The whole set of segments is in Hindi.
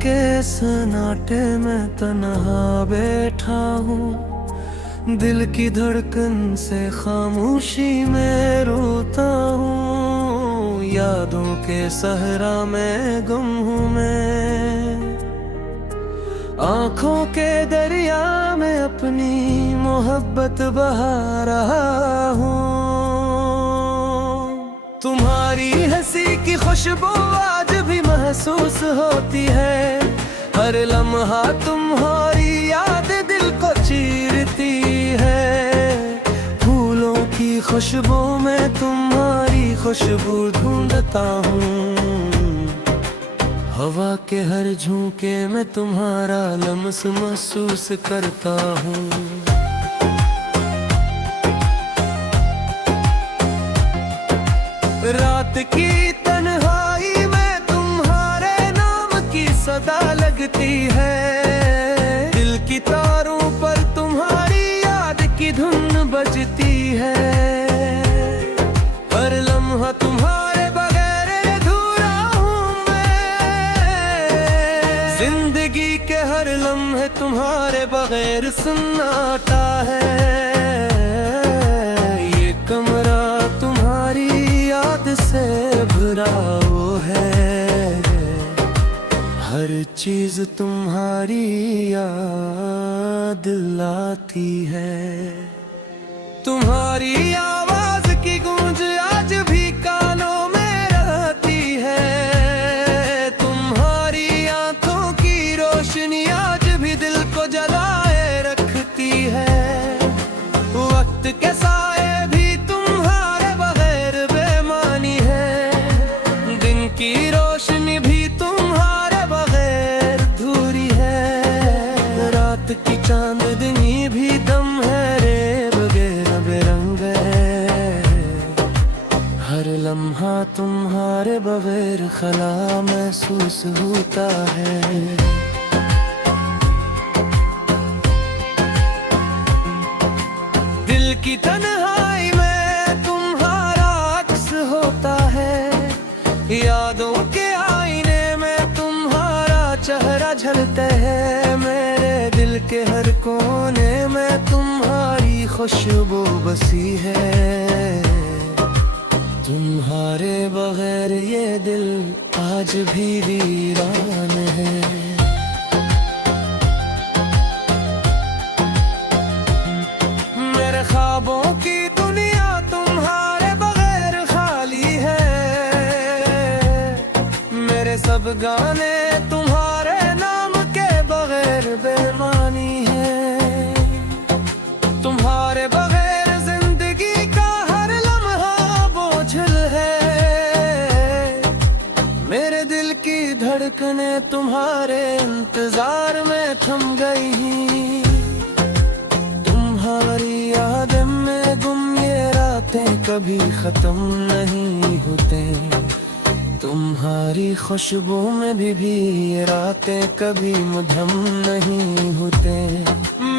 के सन्नाटे में तन्हा बैठा हूँ, दिल की धड़कन से खामोशी में रोता हूँ। यादों के सहरा में गुम हूँ मैं, आँखों के दरिया में अपनी मोहब्बत बहा रहा हूँ। तुम्हारी हंसी की खुशबू आज भी महसूस होती है, हर लम्हा तुम्हारी याद दिल को चीरती है। फूलों की खुशबू में तुम्हारी खुशबू ढूंढता हूँ, हवा के हर झोंके में तुम्हारा लम्स महसूस करता हूँ। रात की तन्हाई में तुम्हारे नाम की सदा लगती है, दिल की तारों पर तुम्हारी याद की धुन बजती है। हर लम्हा तुम्हारे बगैर अधूरा हूँ मैं, जिंदगी के हर लम्हे तुम्हारे बगैर सन्नाटा है। ये कमरा तुम्हारी याद से भरा वो है, हर चीज तुम्हारी याद लाती है। तुम्हारी आवाज की गूंज आज भी कानों में रहती है, तुम्हारी आंखों की रोशनी आज भी दिल को जलाए रखती है। वक्त के साए भी तुम्हारे बगैर बेमानी है, दिन की रोशनी भी तुम्हारे बगैर अधूरी है। रात की चांदनी भी दम है रे बगैर बेरंग है, हर लम्हा तुम्हारे बगैर खला महसूस होता है। दिल की तन्हाई में तुम्हारा अक्स होता है, यादों के आईने में तुम्हारा चेहरा झलता है। मेरे दिल के हर कोने में तुम्हारी खुशबू बसी है, तुम्हारे बगैर ये दिल आज भी वीरान है। मेरे ख्वाबों की दुनिया तुम्हारे बगैर खाली है, मेरे सब गाने तुम्हारे नाम के बगैर बेमानी है। तुम्हारे बगैर जिंदगी का हर लम्हा बोझिल है, मेरे दिल की धड़कने तुम्हारे इंतजार में थम गई। तुम्हारी याद में गुम ये रातें कभी खत्म नहीं होते, तुम्हारी खुशबू में भी ये रातें कभी मुधम नहीं होते।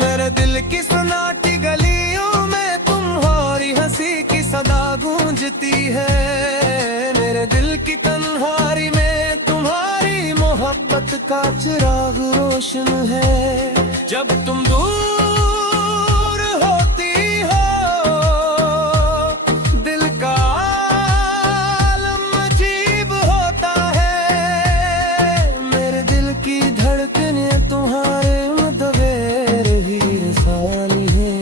मेरे दिल की सन्नाटी गलियों में तुम्हारी हंसी की सदा गूंजती है, मेरे दिल की तन्हाई में तुम्हारी मोहब्बत का चिराग रोशन है। जब तुम दूर होती हो दिल का आलम अजीब होता है, मेरे दिल की धड़कने तुम्हारे बगैर ही साली है।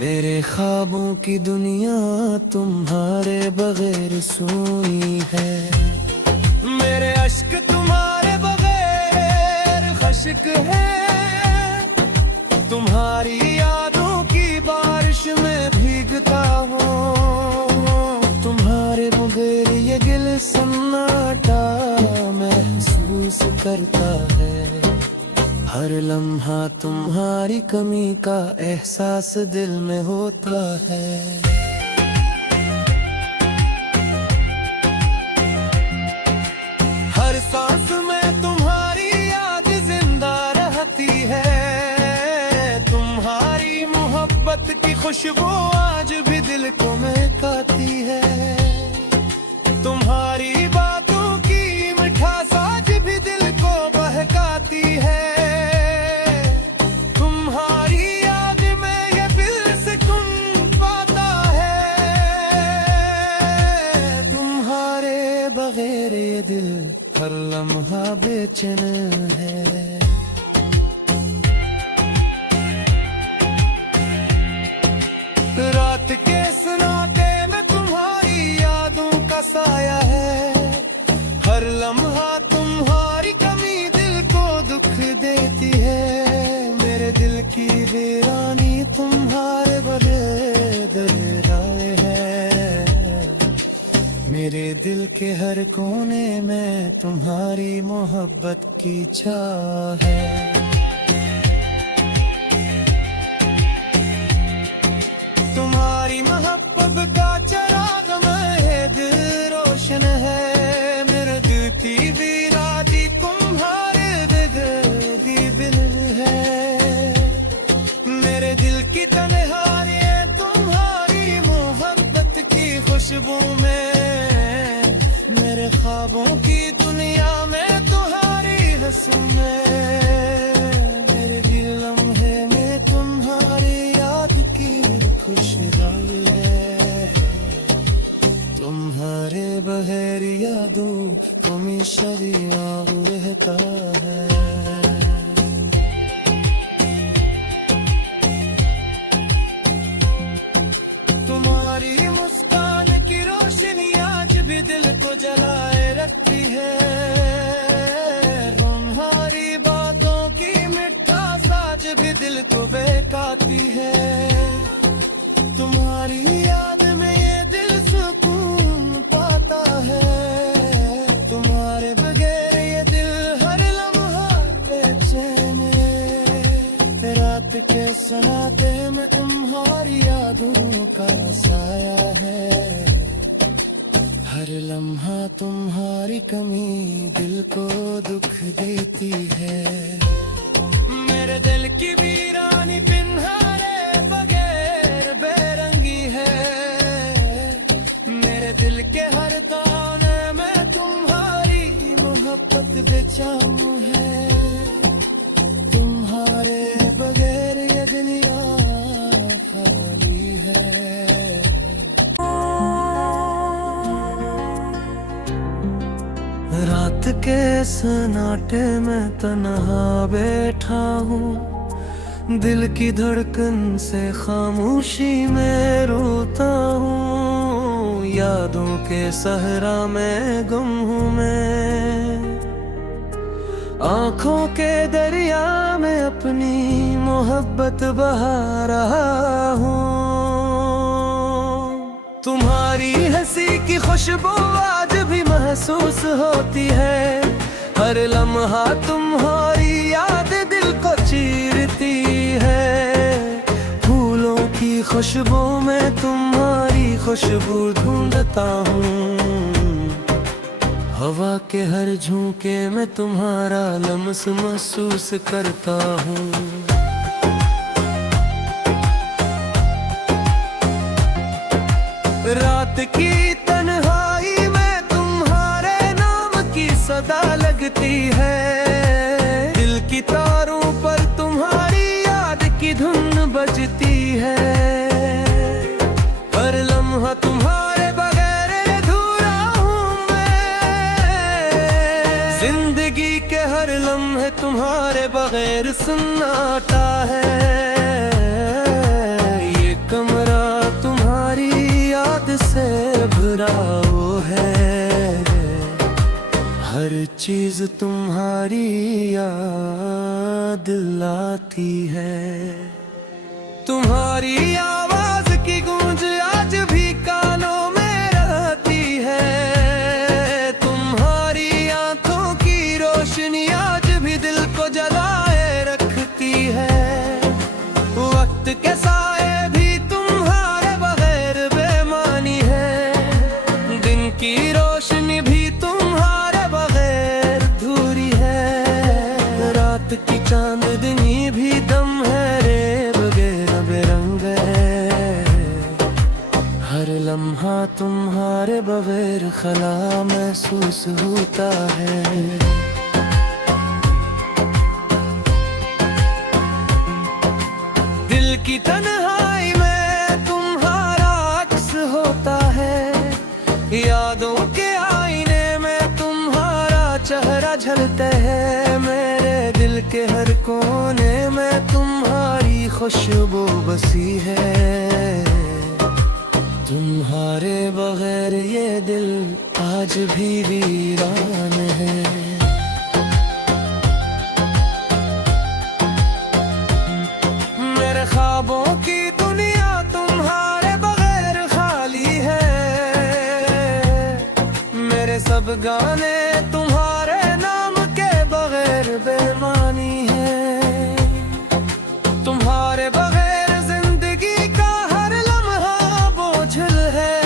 मेरे ख्वाबों की दुनिया तुम्हारे बगैर सुनी है, मेरे अश्क तुम्हारे बगैर खश्क है। तुम्हारी यादों की बारिश में भीगता हूँ, तुम्हारे बगैर ये दिल सन्नाटा महसूस करता है। हर लम्हा तुम्हारी कमी का एहसास दिल में होता है। हर सांस में तुम्हारी याद जिंदा रहती है, तुम्हारी मोहब्बत की खुशबू आज भी दिल को महकाती है। तुम्हारी बातों की मिठास आज भी दिल लम्हा बेचैन है। रात के सन्नाटे में तुम्हारी यादों का साया है, हर लम्हा तुम्हारी कमी दिल को दुख देती है। मेरे दिल की वीरानी तुम्हारे बगैर है, मेरे दिल के हर कोने में तुम्हारी मोहब्बत की चाह है। तुम्हारी मोहब्बत का चिराग में दिल रोशन है, मेरे दिल की वीरानी तुम्हारे बगैर दिल है। मेरे दिल की तन्हाई तुम्हारी मोहब्बत की खुशबू में, मेरे ख्वाबों की दुनिया में तुम्हारी हंसी में। मेरे दिल लम्हे में तुम्हारी याद की खुशहाली है, तुम्हारे बगैर यादों तुम्हें सदियां रहता है। तुम्हारी मुस्कान की रोशनी आज भी दिल को जलाए रखती है, तुम्हारी बातों की मिठास आज भी दिल को बहकाती है। तुम्हारी याद में ये दिल सुकून पाता है, तुम्हारे बगैर ये दिल हर लम्हा बेचैन है। रात के सन्नाटे में तुम्हारी यादों का साया है, हर लम्हा तुम्हारी कमी दिल को दुख देती है। मेरे दिल की वीरानी पिन्हारे बगैर बेरंगी है, मेरे दिल के हर ताने में तुम्हारी मोहब्बत बेचाम है। तुम्हारे बगैर ये दुनिया खाली है। रात के सन्नाटे में तन्हा बैठा हूँ, दिल की धड़कन से खामोशी में रोता हूँ। यादों के सहरा में गुम हूँ मैं, आँखों के दरिया में अपनी मोहब्बत बहा रहा हूँ। तुम्हारी हंसी की खुशबू आज भी महसूस होती है, हर लम्हा तुम्हारी याद दिल को चीरती है। फूलों की खुशबू में तुम्हारी खुशबू ढूंढता हूँ, हवा के हर झोंके में तुम्हारा लम्स महसूस करता हूँ। रात की तन्हाई में तुम्हारे नाम की सदा लगती है, दिल की तारों पर तुम्हारी याद की धुन बजती है। हर लम्हा तुम्हारे बगैर अधूरा हूँ मैं, जिंदगी के हर लम्हे तुम्हारे बगैर सन्नाटा है। ये कमरा तुम्हारी याद से भरा वो है, हर चीज तुम्हारी याद लाती है। तुम्हारी आवाज की गूंज आज भी कानों में रहती है, तुम्हारी आंखों की रोशनी आज भी दिल को जलाए रखती है। वक्त के साए भी तुम्हारे बगैर बेमानी है, दिन की रोशनी भी तुम्हारे बगैर अधूरी है। रात की चांदनी भी दम है रे बगैर बेरंग है, हर लम्हा तुम्हारे बगैर खला महसूस होता है। दिल की तन्हाई में तुम्हारा अक्स होता है, यादों के आईने में तुम्हारा चेहरा झलकता है मेरे दिल के हर कोने में तुम्हारी खुशबू बसी है। तुम्हारे बगैर ये दिल आज भी वीरान है। मेरे ख्वाबों की दुनिया तुम्हारे बगैर खाली है। मेरे सब गाने तुम्हारे नाम के बगैर बेमानी है। तुम्हारे बगैर जिंदगी का हर लम्हा बोझिल है।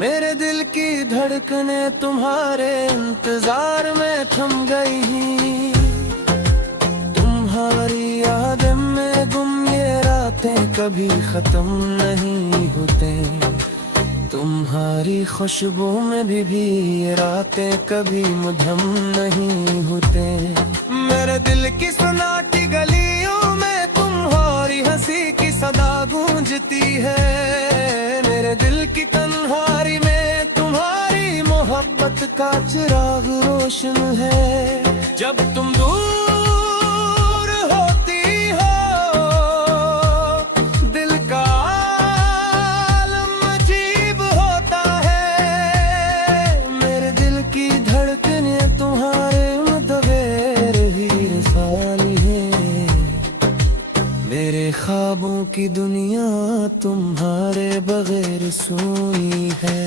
मेरे दिल की धड़कने तुम्हारे इंतजार में थम गई। तुम्हारी यादें में गुम ये रातें कभी खत्म नहीं होते। तुम्हारी खुशबू में भी ये रातें कभी मुधम नहीं होते। मेरे दिल की सन्नाटी गलियों में तुम्हारी हंसी की सदा गूंजती है। मेरे दिल की तन्हारी में तुम्हारी मोहब्बत का चिराग रोशन है। जब तुम दूर होती हो दिल का आलम अजीब होता है। मेरे दिल की धड़कने तुम्हारे बगैर ही रसाली है। मेरे ख्वाबों की दुनिया तुम्हारे बगैर सूनी है।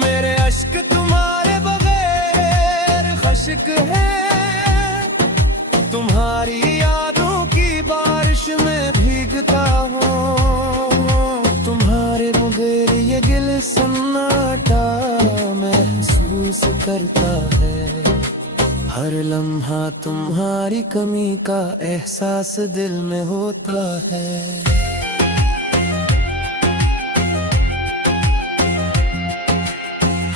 मेरे अश्क तुम्हारे बगैर खश्क है। तुम्हारी यादों की बारिश में भीगता हूँ। तुम्हारे बगैर ये दिल सन्नाटा महसूस करता है। हर लम्हा तुम्हारी कमी का एहसास दिल में होता है।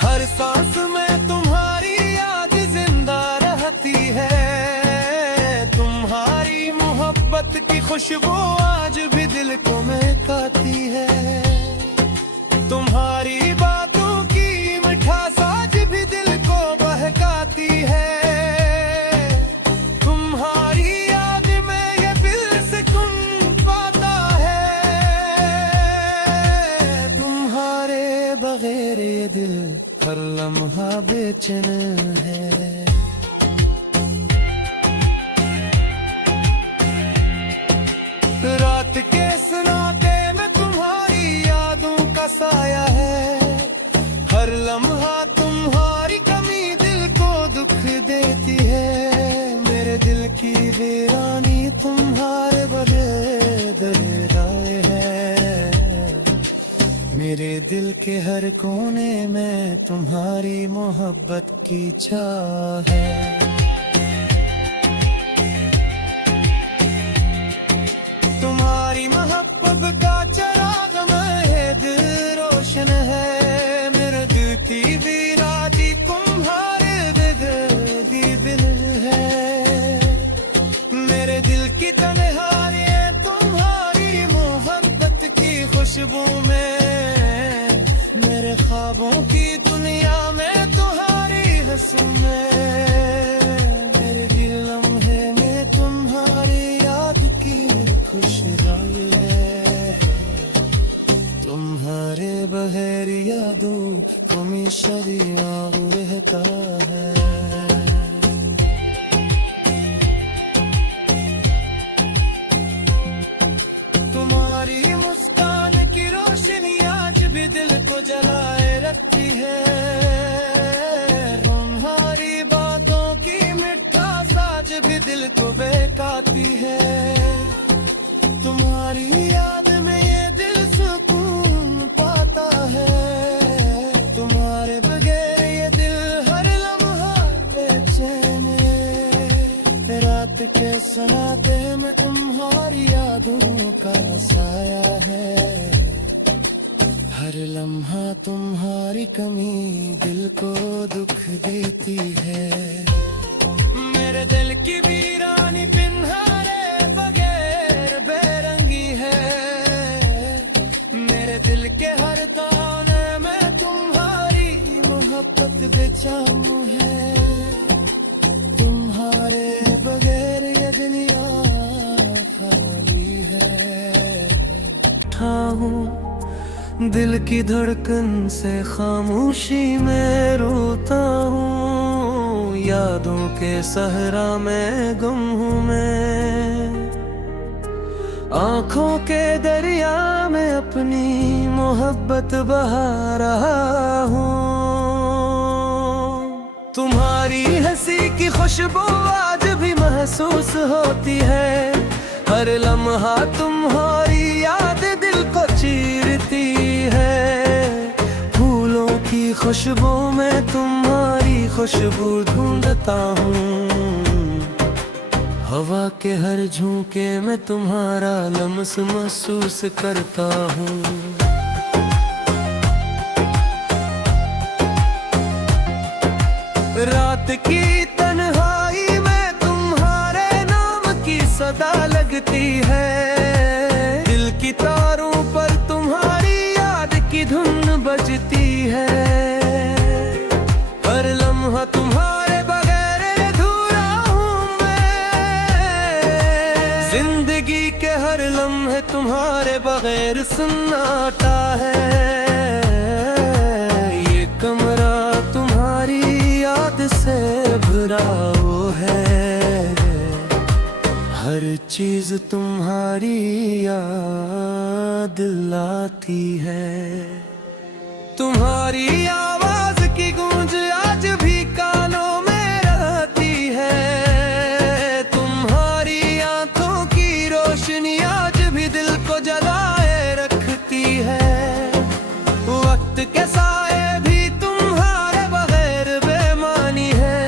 हर सांस में तुम्हारी याद जिंदा रहती है। तुम्हारी मोहब्बत की खुशबू आज भी दिल को महकाती है। तुम्हारी बातों की मिठास आज भी दिल को बहकाती है। तुम्हारी याद में ये दिल सुकून पाता है। तुम्हारे बगैर ये दिल हर लम्हा बेचैन है। रात के सन्नाटे में तुम्हारी यादों का साया है। हर लम्हा तुम्हारी कमी दिल को दुख देती है। मेरे दिल की वीरानी तुम्हारे बगैर है। मेरे दिल के हर कोने में तुम्हारी मोहब्बत की चाह है। तुम्हारी मोहब्बत का चिराग में दिल रोशन है। मेरे दिल की वीरानी तुम्हारे बगैर दिल है। मेरे दिल की तन्हाई तुम्हारी मोहब्बत की खुशबू में। मेरे ख्वाबों की दुनिया में तुम्हारी हंसी में। मेरे दिल लम्हे में तुम्हारी याद की खुशहाली है। तुम्हारे बगैर यादों को हमेशा रहता है। तुम्हारी मुस्कान की रोशनी आज भी दिल को जलाए रखती है। तुम्हारी बातों की मिठास आज भी दिल को बहकाती है। तुम्हारी याद में ये दिल सुकून पाता है। तुम्हारे बगैर ये दिल हर लम्हा बेचैन है। रात के सन्नाटे में तुम्हारी यादों का साया है। हर लम्हा तुम्हारी कमी दिल को दुख देती है। मेरे दिल की वीरानी तुम्हारे बगैर बेरंगी है। मेरे दिल के हर ताने में तुम्हारी मोहब्बत मोहब्बत बेचामू है, तुम्हारे बगैर ये दुनिया खाली है। उठा हूँ दिल की धड़कन से खामोशी में रोता हूँ, यादों के सहरा में गुम हूँ मैं, आँखों के दरिया में अपनी मोहब्बत बहा रहा हूँ। तुम्हारी हंसी की खुशबू आज भी महसूस होती है, हर लम्हा तुम्हारी याद दिल को चीरती है। फूलों की खुशबू में तुम्हारी खुशबू ढूंढता हूँ, हवा के हर झोंके में तुम्हारा लम्स महसूस करता हूँ। रात की तन्हाई में तुम्हारे नाम की सदा लगती है, दिल की तारों पर तुम्हारी याद की धुन बजती है। हर लम्हा तुम्हारे बगैर अधूरा हूँ मैं, जिंदगी के हर लम्हे तुम्हारे बगैर सन्नाटा है। ये कमरा तुम्हारी याद से भरा वो है, हर चीज तुम्हारी याद लाती है। तुम्हारी आवाज की गूंज आज भी कानों में रहती है, तुम्हारी आंखों की रोशनी आज भी दिल को जलाए रखती है। वक्त के साए भी तुम्हारे बगैर बेमानी है,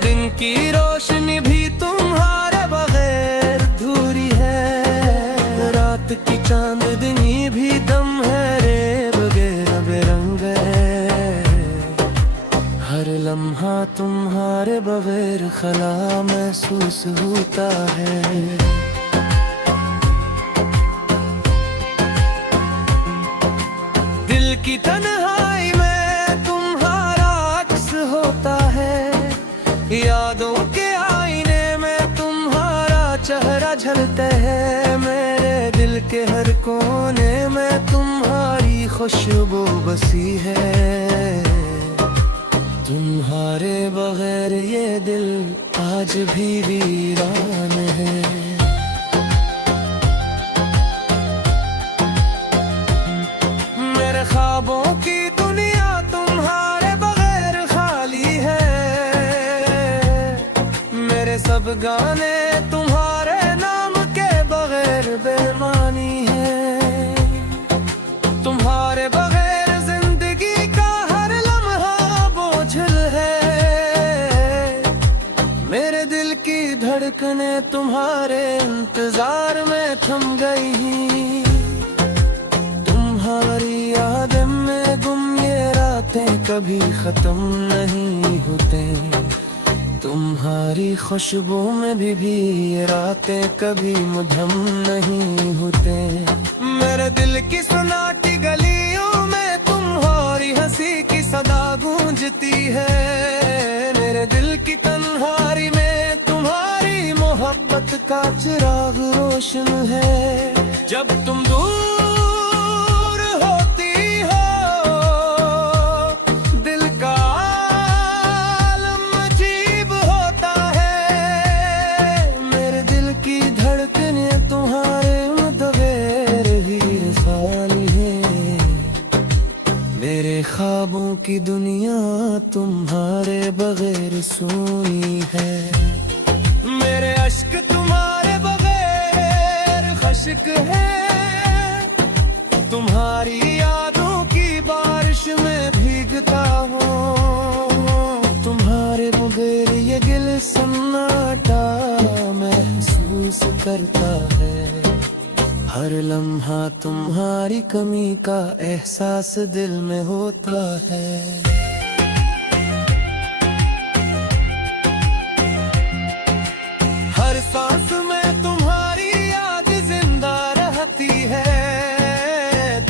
दिन की रोशनी भी तुम्हारे बगैर अधूरी है। रात की चांदनी भी दम है रे बगैर बेरंग है, हर लम्हा तुम्हारे बगैर खला महसूस होता है। दिल की तन्हाई में तुम्हारा अक्स होता है, यादों के आईने में तुम्हारा चेहरा झलता है। मेरे दिल के हर कोने में तुम्हारी खुशबू बसी है, तुम्हारे बगैर ये दिल आज भी वीरान है। मेरे ख्वाबों की दुनिया तुम्हारे बगैर खाली है, मेरे सब गाने तुम्हारे नाम के बगैर बेमानी है। तुम्हारे बगैर जिंदगी का हर लम्हा बोझिल है, मेरे दिल की धड़कने तुम्हारे इंतजार में थम गई। तुम्हारी याद में गुम ये रातें कभी खत्म नहीं होते, तुम्हारी खुशबू में भी ये रातें कभी मुधम नहीं होते। मेरे दिल की सन्नाटी गलियों में तुम्हारी हंसी की सदा गूंजती है, मेरे दिल की तन्हाई में तुम्हारी मोहब्बत का चिराग रोशन है। जब तुम दूर होती हो दिल का आलम अजीब होता है, मेरे दिल की धड़कने तुम्हारे बगैर ही खाली है। मेरे ख्वाबों की दुनिया तुम्हारे बगैर सूनी है, मेरे अश्क तुम्हारे बगैर खश्क है। तुम्हारी यादों की बारिश में भीगता हूँ, तुम्हारे बगैर ये दिल सन्नाटा महसूस करता है। हर लम्हा तुम्हारी कमी का एहसास दिल में होता है। हर सांस में तुम्हारी याद जिंदा रहती है,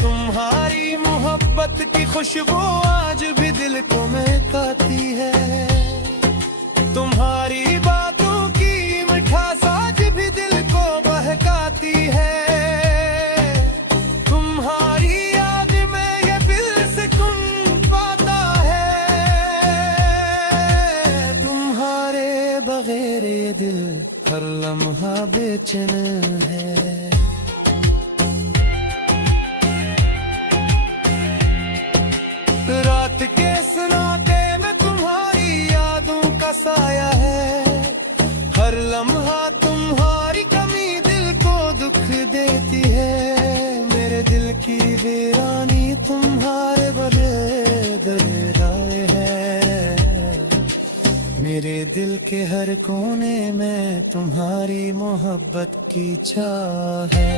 तुम्हारी मोहब्बत रात की खुशबू आज भी दिल को महकाती है। तुम्हारी बातों की मिठास आज भी दिल को बहकाती है। तुम्हारी याद में ये दिल सुकून पाता है। तुम्हारे बगैर ये दिल हर लम्हा बेचैन है। रात के सन्नाटे में तुम्हारी यादों का साया है। हर लम्हा तुम्हारी कमी दिल को दुख देती है। मेरे दिल की वीरानी तुम्हारे बगैर है। मेरे दिल के हर कोने में तुम्हारी मोहब्बत की चाह है।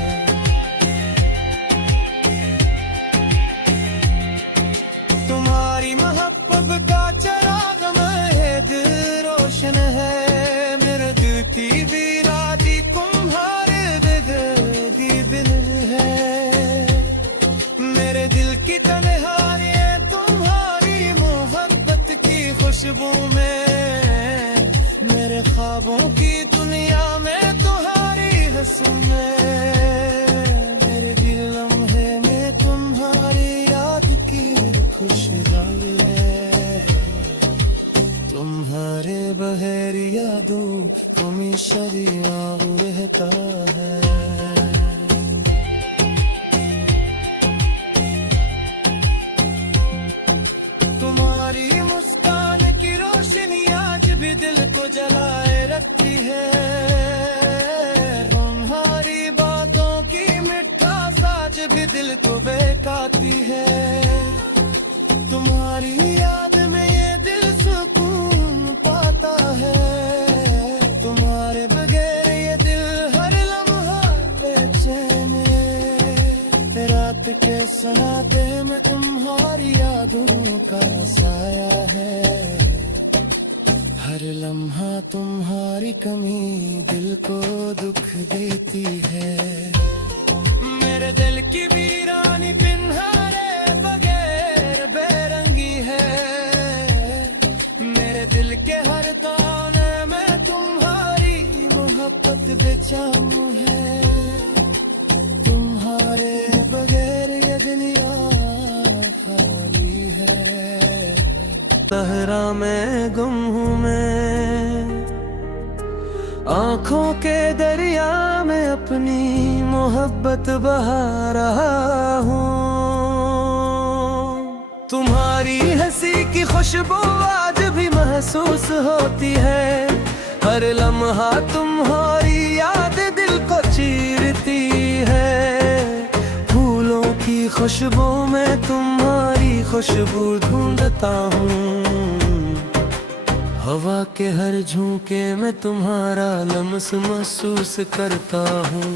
तुम्हारी मोहब्बत का चिराग में दिल रोशन है। मेरे दिल की वीरानी तुम्हारे बगैर दिल है। मेरे दिल की तन्हाई तुम्हारी मोहब्बत की खुशबू में। मेरे ख्वाबों की दुनिया में तुम्हारी हंसू में। मेरे दिल लम्हे में तुम्हारी याद की खुशहाली है। तुम्हारे बगैर यादों तुम्हें सदियां रहता है। तुम्हारी मुस्कान की रोशनी आज भी दिल को जलाए रखती है। तुम्हारी बातों की मिठास आज भी दिल को बहकाती है। तुम्हारी याद में ये दिल सुकून पाता है। तुम्हारे बगैर ये दिल हर लम्हा बेचैन है। रात के सन्नाटे में तुम्हारी यादों का साया है। हर लम्हा तुम्हारी कमी दिल को दुख देती है। मेरे दिल की वीरानी तुम्हारे बगैर बेरंगी है। मेरे दिल के हर ताने में तुम्हारी मोहब्बत बेचामू है। तुम्हारे बगैर ये दुनिया खाली है। सहरा में गुम हूँ मैं, आँखों के दरिया में अपनी मोहब्बत बहा रहा हूँ। तुम्हारी हंसी की खुशबू आज भी महसूस होती है। हर लम्हा तुम्हारी याद दिल को चीरती है। फूलों की खुशबू में तुम्हारी खुशबू ढूंढता हूँ। हवा के हर झोंके में तुम्हारा लम्स महसूस करता हूँ।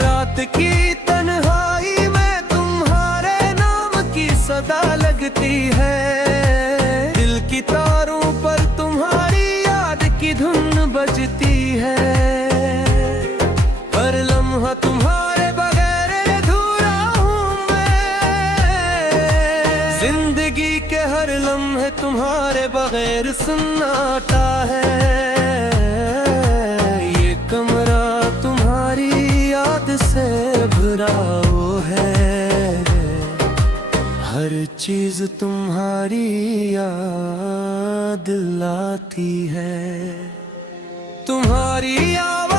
रात की तन्हाई में तुम्हारे नाम की सदा लगती है। दिल की तारों पर तुम्हारी याद की धुन बजती है। हर लम्हा तुम्हारे बगैर अधूरा हूँ मैं। जिंदगी के हर लम्हे तुम्हारे बगैर सन्नाटा है। ये कमरा तुम्हारी याद से भरा वो है। हर चीज तुम्हारी याद लाती है। तुम्हारी आवाज़